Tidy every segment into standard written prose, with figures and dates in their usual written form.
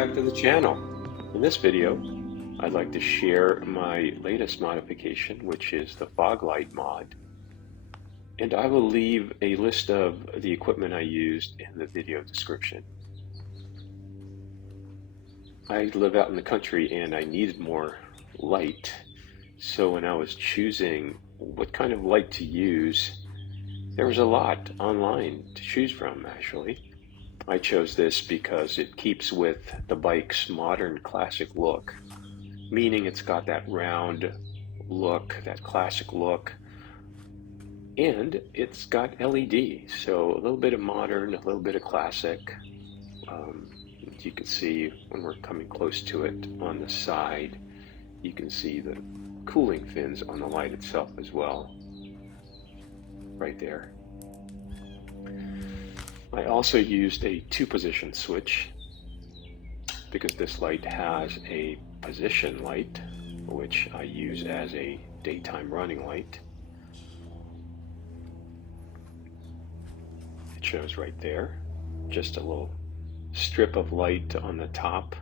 back to the channel. In this video, I'd like to share my latest modification, which is the fog light mod. And I will leave a list of the equipment I used in the video description. I live out in the country and I needed more light. So when I was choosing what kind of light to use, there was a lot online to choose from, actually. I chose this because it keeps with the bike's modern classic look, meaning it's got that round look, that classic look, and it's got LED, so a little bit of modern, a little bit of classic. You can see when we're coming close to it on the side, you can see the cooling fins on the light itself as well, right there. I also used a 2-position switch because this light has a position light, which I use as a daytime running light. It shows right there, just a little strip of light on the top.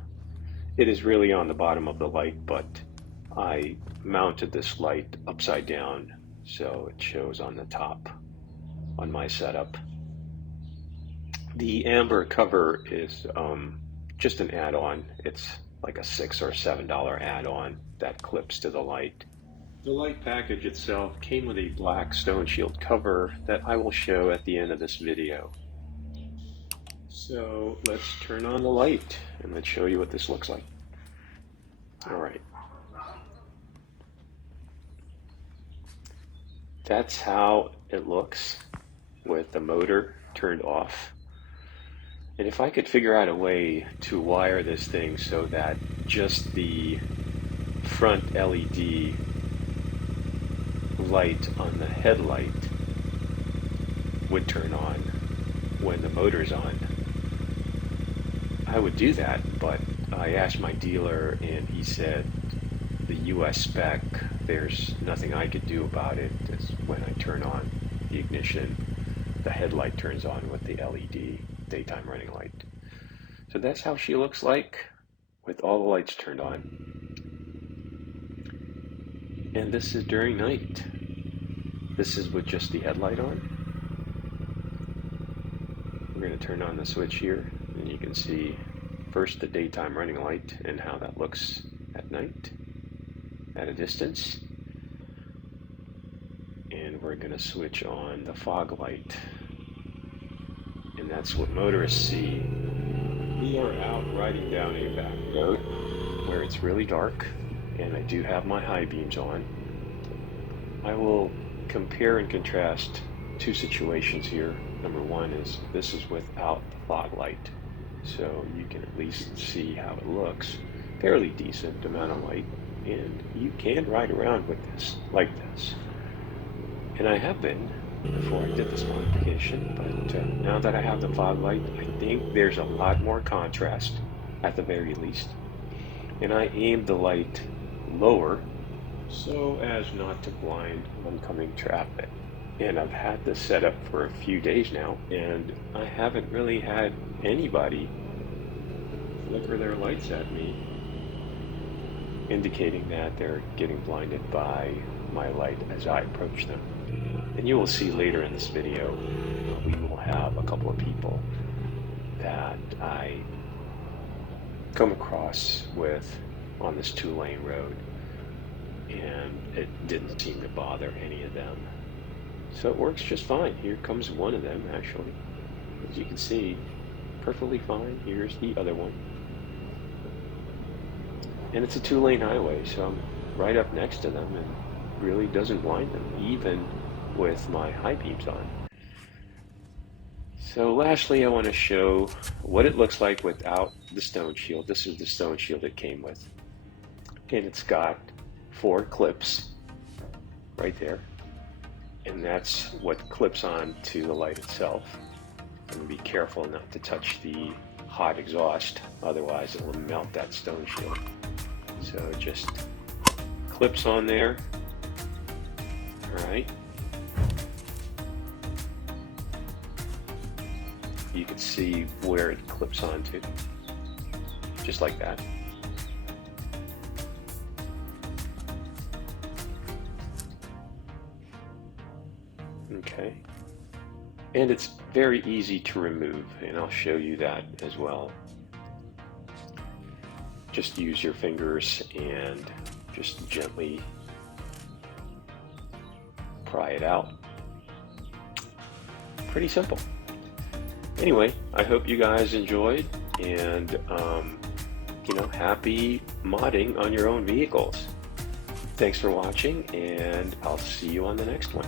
It is really on the bottom of the light, but I mounted this light upside down so it shows on the top on my setup. The amber cover is just an add-on. It's like a $6 or $7 add-on that clips to the light. The light package itself came with a black stone shield cover that I will show at the end of this video. So let's turn on the light and let's show you what this looks like. Alright. That's how it looks with the motor turned off. And if I could figure out a way to wire this thing so that just the front LED light on the headlight would turn on when the motor's on, I would do that, but I asked my dealer and he said the US spec, there's nothing I could do about it. It's when I turn on the ignition, the headlight turns on with the LED daytime running light. So that's how she looks like with all the lights turned on. And this is during night. This is with just the headlight on. We're going to turn on the switch here and you can see first the daytime running light and how that looks at night at a distance. And we're going to switch on the fog light. And that's what motorists see. We are out riding down a back road where it's really dark and I do have my high beams on. I will compare and contrast two situations here. Number one is this is without the fog light, so you can at least see how it looks. Fairly decent amount of light, and you can ride around with this like this. And I have been before I did this modification, but now that I have the fog light, I think there's a lot more contrast at the very least. And I aimed the light lower so as not to blind oncoming traffic. And I've had this set up for a few days now, and I haven't really had anybody flicker their lights at me, indicating that they're getting blinded by my light as I approach them. And you will see later in this video, we will have a couple of people that I come across with on this 2-lane road, and it didn't seem to bother any of them. So it works just fine. Here comes one of them, actually. As you can see, perfectly fine. Here's the other one. And it's a 2-lane highway, so I'm right up next to them and really doesn't blind them, even with my high beams on. So lastly, I want to show what it looks like without the stone shield. This is the stone shield it came with. And it's got 4 clips right there. And that's what clips on to the light itself. And be careful not to touch the hot exhaust, otherwise it will melt that stone shield. So it just clips on there. Alright. You can see where it clips onto. just like that. Okay. And it's very easy to remove, and I'll show you that as well. Just use your fingers and just gently pry it out. Pretty simple. Anyway, I hope you guys enjoyed, and happy modding on your own vehicles. Thanks for watching, and I'll see you on the next one.